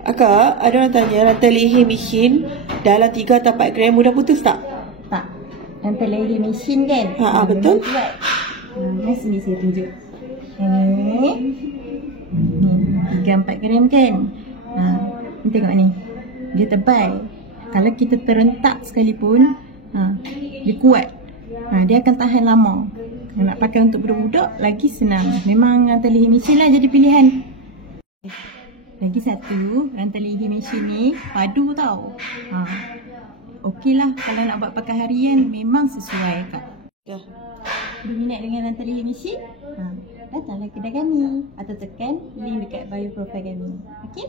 Akak, ada orang tanya rantai leher mesin dalam 3 atau 4 gram mudah putus tak? Tak. Rantai leher mesin kan? Betul. Kuat. Sini saya tunjuk. Ni 3-4 gram kan? Ni tengok ni. Dia tebal. Kalau kita terentak sekalipun, dia kuat. Dia akan tahan lama. Kalau nak pakai untuk budak-budak, lagi senang. Memang rantai leher mesin lah jadi pilihan. Lagi satu, rantai leher mesin ni padu tau. Okeylah kalau nak buat pakai harian, memang sesuai Kak. Berminat dengan rantai leher mesin? Datanglah kedai kami atau tekan link dekat bio profile kami. Okey?